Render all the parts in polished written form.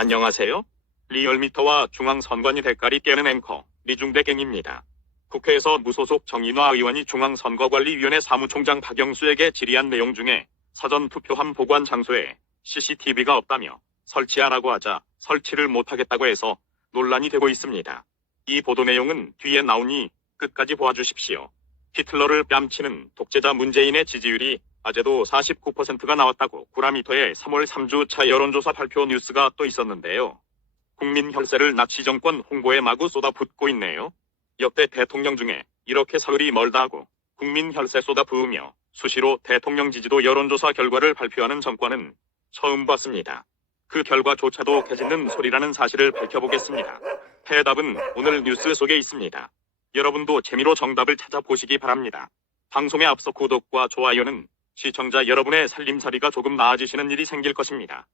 안녕하세요. 리얼미터와 중앙선관위 대가리 깨는 앵커 리중대갱입니다. 국회에서 무소속 정인화 의원이 중앙선거관리위원회 사무총장 박영수에게 질의한 내용 중에 사전투표함 보관 장소에 CCTV가 없다며 설치하라고 하자 설치를 못하겠다고 해서 논란이 되고 있습니다. 이 보도 내용은 뒤에 나오니 끝까지 보아주십시오. 히틀러를 뺨치는 독재자 문재인의 지지율이 어제도 49%가 나왔다고 구라미터의 3월 3주차 여론조사 발표 뉴스가 또 있었는데요. 국민 혈세를 나치 정권 홍보에 마구 쏟아붓고 있네요. 역대 대통령 중에 이렇게 사흘이 멀다 하고 국민 혈세 쏟아부으며 수시로 대통령 지지도 여론조사 결과를 발표하는 정권은 처음 봤습니다. 그 결과조차도 개짓는 소리라는 사실을 밝혀보겠습니다. 해답은 오늘 뉴스 속에 있습니다. 여러분도 재미로 정답을 찾아보시기 바랍니다. 방송에 앞서 구독과 좋아요는 시청자 여러분의 살림살이가 조금 나아지시는 일이 생길 것입니다.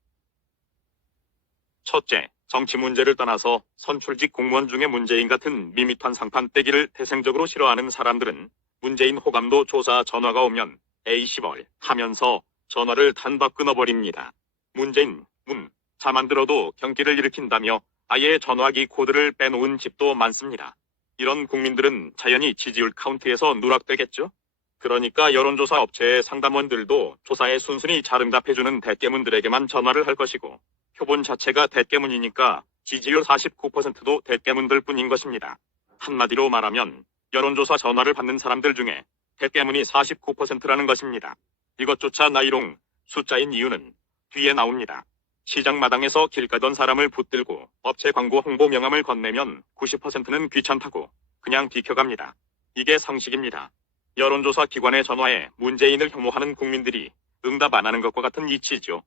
첫째, 정치 문제를 떠나서 선출직 공무원 중에 문재인 같은 밋밋한 상판 떼기를 태생적으로 싫어하는 사람들은 문재인 호감도 조사 전화가 오면 에이씨벌 하면서 전화를 단박 끊어버립니다. 문재인, 자만 들어도 경기를 일으킨다며 아예 전화기 코드를 빼놓은 집도 많습니다. 이런 국민들은 자연히 지지율 카운트에서 누락되겠죠? 그러니까 여론조사 업체의 상담원들도 조사에 순순히 잘 응답해주는 대깨문들에게만 전화를 할 것이고 표본 자체가 대깨문이니까 지지율 49%도 대깨문들 뿐인 것입니다. 한마디로 말하면 여론조사 전화를 받는 사람들 중에 대깨문이 49%라는 것입니다. 이것조차 나이롱 숫자인 이유는 뒤에 나옵니다. 시장 마당에서 길 가던 사람을 붙들고 업체 광고 홍보 명함을 건네면 90%는 귀찮다고 그냥 비켜갑니다. 이게 상식입니다. 여론조사 기관에 전화해 문재인을 혐오하는 국민들이 응답 안 하는 것과 같은 이치죠.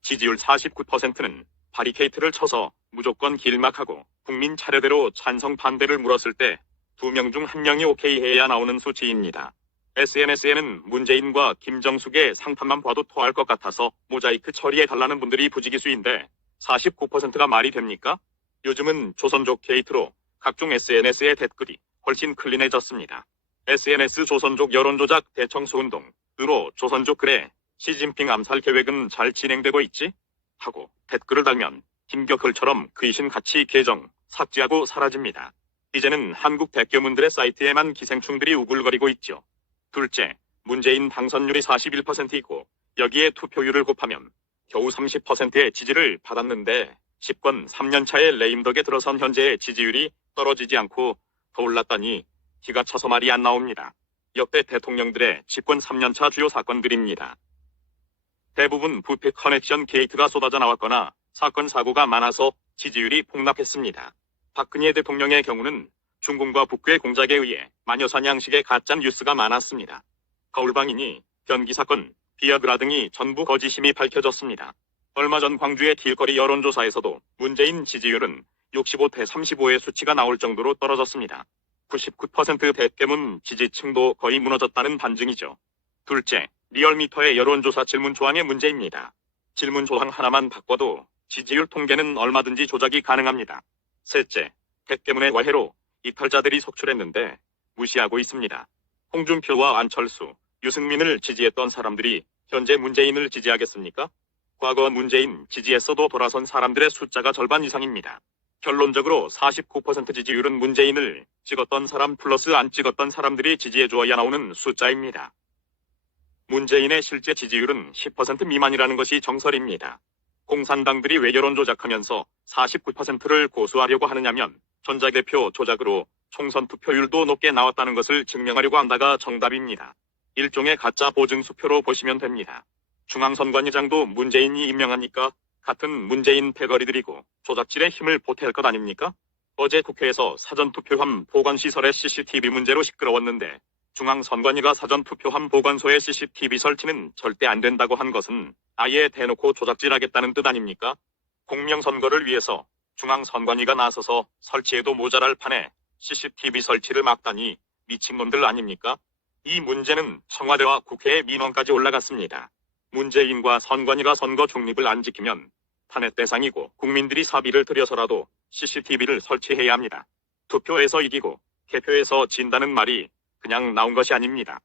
지지율 49%는 바리케이트를 쳐서 무조건 길막하고 국민 차례대로 찬성 반대를 물었을 때 2명 중 1명이 오케이 해야 나오는 수치입니다. SNS에는 문재인과 김정숙의 상판만 봐도 토할 것 같아서 모자이크 처리해달라는 분들이 부지기수인데 49%가 말이 됩니까? 요즘은 조선족 게이트로 각종 SNS의 댓글이 훨씬 클린해졌습니다. SNS 조선족 여론조작 대청소운동으로 조선족 그래 시진핑 암살 계획은 잘 진행되고 있지? 하고 댓글을 달면 김격을처럼 귀신같이 계정 삭제하고 사라집니다. 이제는 한국 대깨문들의 사이트에만 기생충들이 우글거리고 있죠. 둘째, 문재인 당선율이 41%이고 여기에 투표율을 곱하면 겨우 30%의 지지를 받았는데 10권 3년차의 레임 덕에 들어선 현재의 지지율이 떨어지지 않고 더 올랐다니 기가 차서 말이 안 나옵니다. 역대 대통령들의 집권 3년차 주요 사건들입니다. 대부분 부패 커넥션 게이트가 쏟아져 나왔거나 사건 사고가 많아서 지지율이 폭락했습니다. 박근혜 대통령의 경우는 중공과 북괴 공작에 의해 마녀사냥식의 가짜 뉴스가 많았습니다. 거울방이니 변기 사건, 비아그라 등이 전부 거짓임이 밝혀졌습니다. 얼마 전 광주의 길거리 여론조사에서도 문재인 지지율은 65대 35의 수치가 나올 정도로 떨어졌습니다. 99% 대깨문 지지층도 거의 무너졌다는 반증이죠. 둘째, 리얼미터의 여론조사 질문 조항의 문제입니다. 질문 조항 하나만 바꿔도 지지율 통계는 얼마든지 조작이 가능합니다. 셋째, 대깨문의 와해로 이탈자들이 속출했는데 무시하고 있습니다. 홍준표와 안철수, 유승민을 지지했던 사람들이 현재 문재인을 지지하겠습니까? 과거 문재인 지지했어도 돌아선 사람들의 숫자가 절반 이상입니다. 결론적으로 49% 지지율은 문재인을 찍었던 사람 플러스 안 찍었던 사람들이 지지해줘야 나오는 숫자입니다. 문재인의 실제 지지율은 10% 미만이라는 것이 정설입니다. 공산당들이 왜 여론 조작하면서 49%를 고수하려고 하느냐면 전자개표 조작으로 총선 투표율도 높게 나왔다는 것을 증명하려고 한다가 정답입니다. 일종의 가짜 보증수표로 보시면 됩니다. 중앙선관위장도 문재인이 임명하니까 같은 문재인 패거리들이고 조작질에 힘을 보탤 것 아닙니까? 어제 국회에서 사전투표함 보관시설의 CCTV 문제로 시끄러웠는데 중앙선관위가 사전투표함 보관소의 CCTV 설치는 절대 안 된다고 한 것은 아예 대놓고 조작질하겠다는 뜻 아닙니까? 공명선거를 위해서 중앙선관위가 나서서 설치해도 모자랄 판에 CCTV 설치를 막다니 미친놈들 아닙니까? 이 문제는 청와대와 국회의 민원까지 올라갔습니다. 문재인과 선관위가 선거 중립을 안 지키면 탄핵 대상이고 국민들이 사비를 들여서라도 CCTV를 설치해야 합니다. 투표에서 이기고 개표에서 진다는 말이 그냥 나온 것이 아닙니다.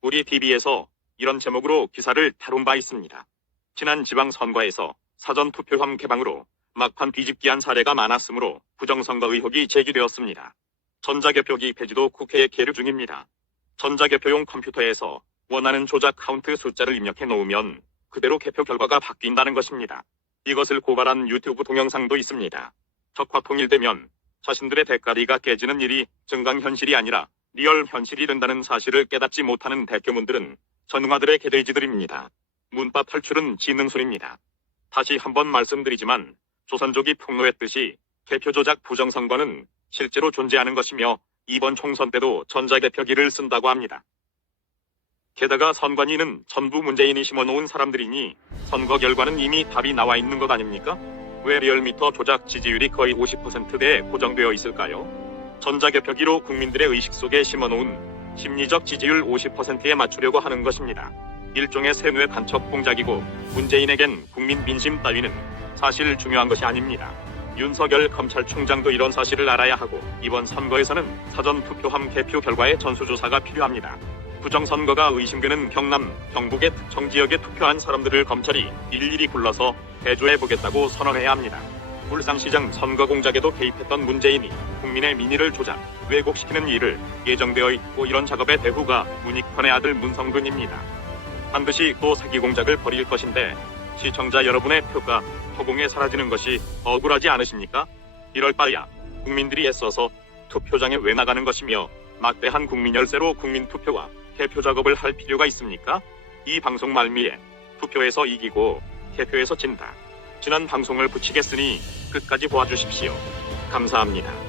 우리 TV에서 이런 제목으로 기사를 다룬 바 있습니다. 지난 지방선거에서 사전투표함 개방으로 막판 뒤집기한 사례가 많았으므로 부정선거 의혹이 제기되었습니다. 전자개표기 폐지도 국회에 계류 중입니다. 전자개표용 컴퓨터에서 원하는 조작 카운트 숫자를 입력해 놓으면 그대로 개표 결과가 바뀐다는 것입니다. 이것을 고발한 유튜브 동영상도 있습니다. 적화 통일되면 자신들의 대가리가 깨지는 일이 증강현실이 아니라 리얼 현실이 된다는 사실을 깨닫지 못하는 대표문들은 전응아들의 개돼지들입니다. 문법 탈출은 지능술입니다. 다시 한번 말씀드리지만 조선족이 폭로했듯이 개표 조작 부정선거는 실제로 존재하는 것이며 이번 총선 때도 전자개표기를 쓴다고 합니다. 게다가 선관위는 전부 문재인이 심어놓은 사람들이니 선거 결과는 이미 답이 나와 있는 것 아닙니까? 왜 리얼미터 조작 지지율이 거의 50%대에 고정되어 있을까요? 전자개표기로 국민들의 의식 속에 심어놓은 심리적 지지율 50%에 맞추려고 하는 것입니다. 일종의 세뇌 간첩 공작이고 문재인에겐 국민 민심 따위는 사실 중요한 것이 아닙니다. 윤석열 검찰총장도 이런 사실을 알아야 하고 이번 선거에서는 사전투표함 개표 결과의 전수조사가 필요합니다. 부정선거가 의심되는 경남, 경북의 특정 지역에 투표한 사람들을 검찰이 일일이 불러서 대조해보겠다고 선언해야 합니다. 울산시장 선거 공작에도 개입했던 문재인이 국민의 민의를 조작, 왜곡시키는 일을 예정되어 있고 이런 작업의 대후가 문익환의 아들 문성근입니다. 반드시 또 사기 공작을 벌일 것인데 시청자 여러분의 표가 허공에 사라지는 것이 억울하지 않으십니까? 이럴 바에야 국민들이 애써서 투표장에 왜 나가는 것이며 막대한 국민 열세로 국민 투표와 개표 작업을 할 필요가 있습니까? 이 방송 말미에 투표에서 이기고 개표에서 진다. 지난 방송을 붙이겠으니 끝까지 보아주십시오. 감사합니다.